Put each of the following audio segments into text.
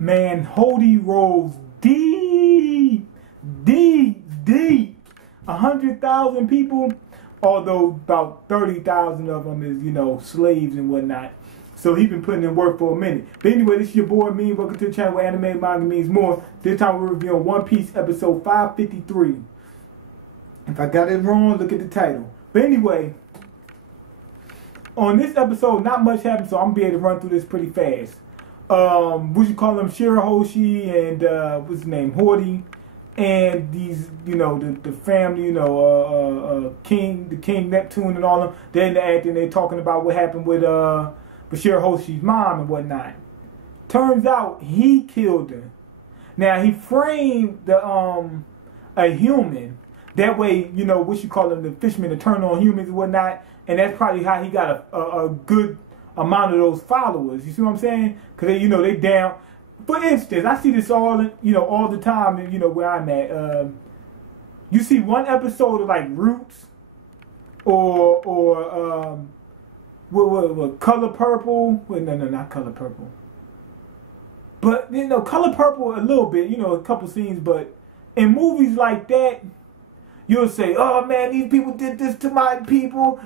Man, Hodi rolls deep, deep, deep. 100,000 people, although about 30,000 of them is, slaves and whatnot. So he's been putting in work for a minute. But anyway, this is your boy Mean. Welcome to the channel where anime manga means more. This time we're reviewing One Piece episode 553. If I got it wrong, look at the title. But anyway, on this episode, not much happened, so I'm going to be able to run through this pretty fast. What you call them, Shirahoshi and what's his name, Hodi, and these, the family, the King Neptune and all of them. They're interacting. They're talking about what happened with Shirahoshi's mom and whatnot. Turns out he killed her. Now he framed a human. That way, what you call them, the Fishman, to turn on humans and whatnot. And that's probably how he got a good amount of those followers. You see what I'm saying? Because they down. For instance, I see this all all the time. Where I'm at. You see one episode of like Roots, or what Color Purple. Wait, no, not Color Purple. But Color Purple a little bit. A couple scenes. But in movies like that, you'll say, "Oh man, these people did this to my people."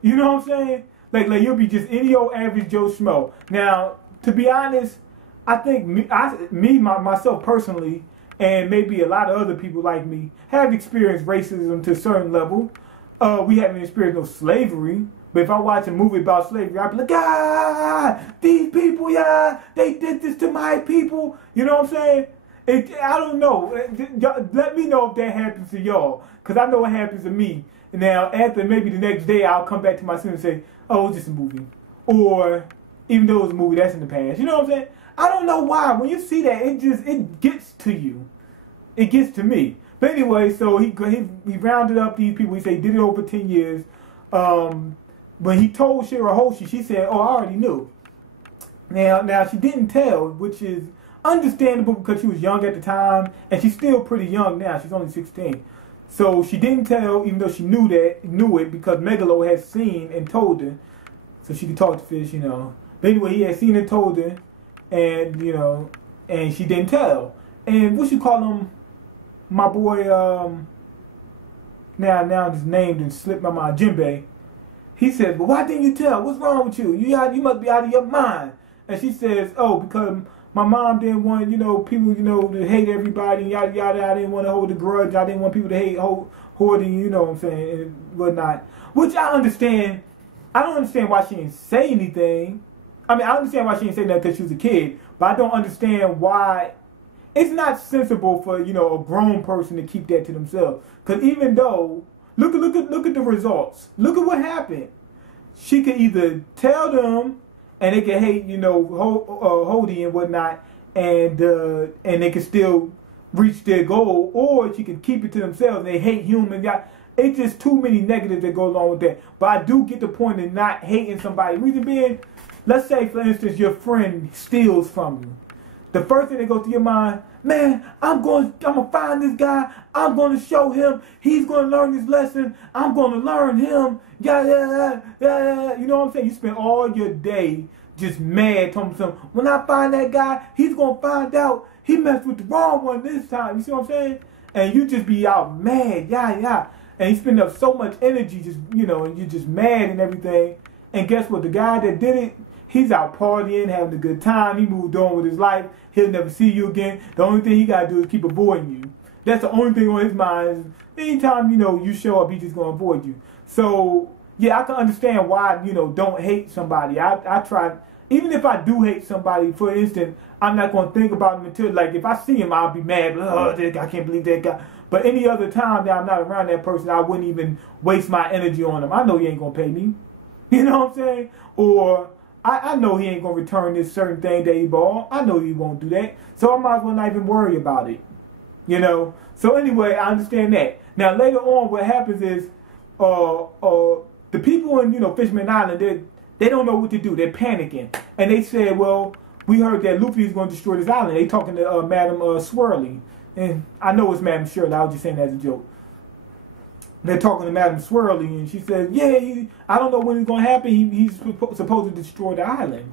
You know what I'm saying? Like you'll be just any old average Joe Schmo. Now, to be honest, I think myself personally, and maybe a lot of other people like me, have experienced racism to a certain level. We haven't experienced no slavery. But if I watch a movie about slavery, I'd be like, these people, they did this to my people. You know what I'm saying? I don't know. Let me know if that happens to y'all. Because I know it happens to me. Now, after maybe the next day, I'll come back to my son and say, oh, it's just a movie. Or, even though it was a movie, that's in the past. You know what I'm saying? I don't know why. When you see that, it gets to you. It gets to me. But anyway, so he rounded up these people. He said he did it over 10 years. When he told Shirahoshi, she said, oh, I already knew. Now she didn't tell, which is understandable because she was young at the time, and she's still pretty young now. She's only 16. So she didn't tell, even though she knew it, because Megalo had seen and told her, so she could talk to fish, But anyway, he had seen and told her, and and she didn't tell. And what you call him, my boy, now his name didn't slip my mind, Jinbei. He said, "But why didn't you tell? What's wrong with you? You must be out of your mind." And she says, "Oh, because my mom didn't want, people, to hate everybody, yada, yada. I didn't want to hold a grudge. I didn't want people to hate Hodi, you know what I'm saying, and whatnot." Which I understand. I don't understand why she didn't say anything. I mean, I understand why she didn't say that because she was a kid, but I don't understand why. It's not sensible for, a grown person to keep that to themselves. Because even though, look at the results. Look at what happened. She could either tell them, and they can hate, Hodi and whatnot, and they can still reach their goal, or she can keep it to themselves. They hate humans. It's just too many negatives that go along with that. But I do get the point in not hating somebody. Reason being, let's say, for instance, your friend steals from you. The first thing that goes through your mind, man, I'm gonna find this guy. I'm gonna show him. He's gonna learn his lesson. I'm gonna learn him. Yeah. You know what I'm saying? You spend all your day just mad, telling him, when I find that guy, he's gonna find out he messed with the wrong one this time. You see what I'm saying? And you just be out mad, and you spend up so much energy, just and you're just mad and everything. And guess what? The guy that did it, he's out partying, having a good time. He moved on with his life. He'll never see you again. The only thing he got to do is keep avoiding you. That's the only thing on his mind. Anytime, you show up, he's just going to avoid you. So, yeah, I can understand why, don't hate somebody. I try, even if I do hate somebody, for instance, I'm not going to think about him until, like, if I see him, I'll be mad. Oh, that guy, I can't believe that guy. But any other time that I'm not around that person, I wouldn't even waste my energy on him. I know he ain't going to pay me. You know what I'm saying? Or I know he ain't going to return this certain thing that he bought. I know he won't do that. So I might as well not even worry about it. So anyway, I understand that. Now later on, what happens is the people in, Fishman Island, they don't know what to do. They're panicking. And they said, well, we heard that Luffy is going to destroy this island. They talking to Madam Swirly. And I know it's Madam Shirley. I was just saying that as a joke. They're talking to Madam Swirly, and she says, yeah, I don't know when it's going to happen. He's supposed to destroy the island.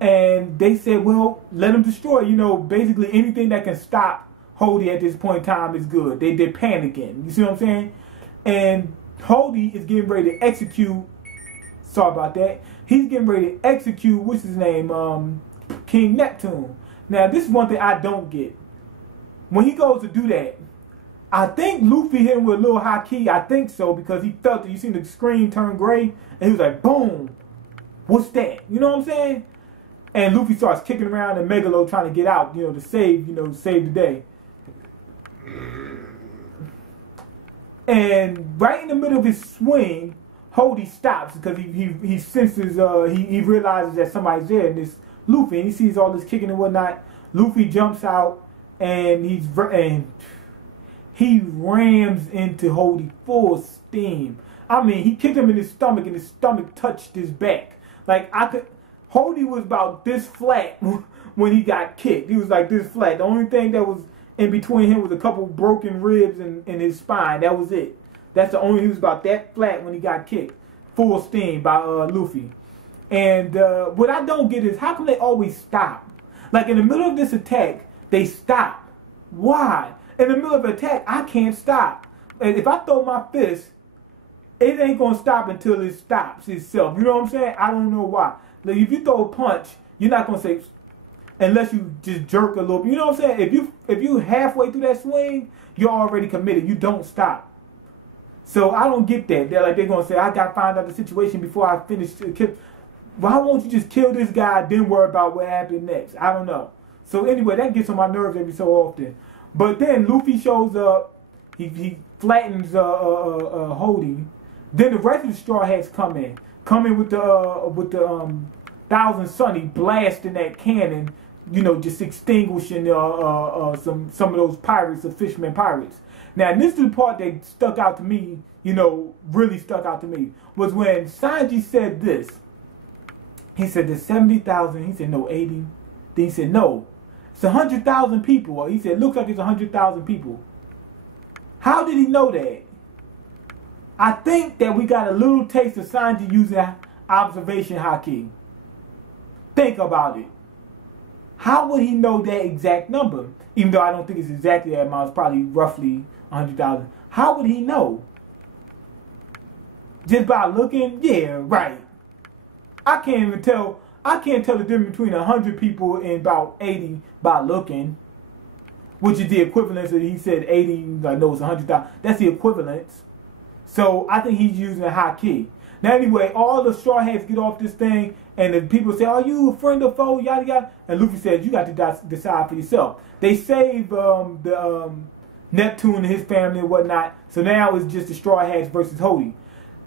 And they said, well, let him destroy, you know, basically anything that can stop Hodi at this point in time is good. They're panicking. You see what I'm saying? And Hodi is getting ready to execute, sorry about that, he's getting ready to execute, what's his name, King Neptune. Now, this is one thing I don't get. When he goes to do that, I think Luffy hit him with a little Haki. I think so, because he felt it. You seen the screen turn gray, and he was like, boom, what's that? You know what I'm saying? And Luffy starts kicking around and Megalo trying to get out, you know, to save the day. And right in the middle of his swing, Hodi stops because he senses, he realizes that somebody's there, and it's Luffy, and he sees all this kicking and whatnot. Luffy jumps out, and he rams into Hodi full steam. I mean, he kicked him in his stomach, and his stomach touched his back. Like, Hodi was about this flat when he got kicked. He was like this flat. The only thing that was in between him was a couple broken ribs in his spine. That was it. That's the only, he was about that flat when he got kicked. Full steam by Luffy. And what I don't get is, how come they always stop? Like, in the middle of this attack, they stop. Why? In the middle of an attack, I can't stop. And if I throw my fist, it ain't going to stop until it stops itself. You know what I'm saying? I don't know why. Like, if you throw a punch, you're not going to say, unless you just jerk a little bit. You know what I'm saying? If you halfway through that swing, you're already committed. You don't stop. So I don't get that. They're going to say, I got to find out the situation before I finish. Why won't you just kill this guy, then worry about what happened next? I don't know. So anyway, that gets on my nerves every so often. But then Luffy shows up. He flattens Hodi. Then the rest of the Straw Hats come in with the Thousand Sunny blasting that cannon, you know, just extinguishing some of those pirates, the Fishman pirates. Now, this is the part that stuck out to me, you know, really stuck out to me, was when Sanji said this. He said there's 70,000. He said no, 80. Then he said no, it's 100,000 people. He said looks like it's 100,000 people. How did he know that? I think that we got a little taste of Sanji using observation Haki. Think about it. How would he know that exact number? Even though I don't think it's exactly that amount, it's probably roughly 100,000. How would he know? Just by looking? Yeah, right. I can't tell the difference between 100 people and about 80 by looking, which is the equivalence of, he said 80, I know it's 100,000. That's the equivalence. So I think he's using a Haki. Now anyway, all the Straw Hats get off this thing, and the people say, are you a friend or foe, yada yada. And Luffy says, you got to decide for yourself. They save Neptune and his family and whatnot. So now it's just the Straw Hats versus Hodi.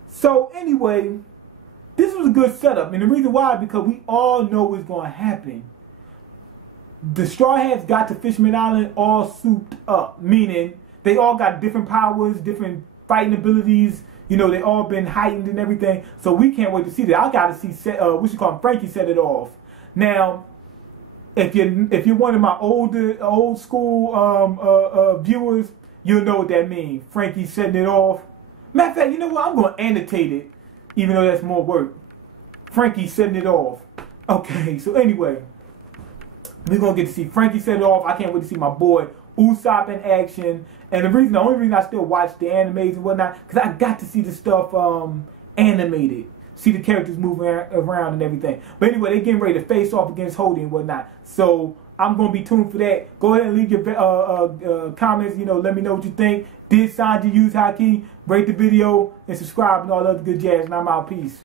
So anyway, this was a good setup. And the reason why, because we all know what's going to happen. The Straw Hats got to Fishman Island all souped up. Meaning, they all got different powers, different fighting abilities. You know, they all been heightened and everything. So we can't wait to see that. I got to see, Frankie set it off. Now, if you're one of my old school viewers, you'll know what that means. Frankie setting it off. Matter of fact, you know what? I'm going to annotate it, even though that's more work. Frankie setting it off. Okay, so anyway, we're going to get to see Frankie set it off. I can't wait to see my boy Usopp in action. And the only reason I still watch the animes and whatnot, because I got to see the stuff animated. See the characters moving around and everything. But anyway, they're getting ready to face off against Hodi and whatnot. So I'm going to be tuned for that. Go ahead and leave your comments. You know, let me know what you think. Did Sanji use Haki? Rate the video and subscribe and all the other good jazz. And I'm out. Peace.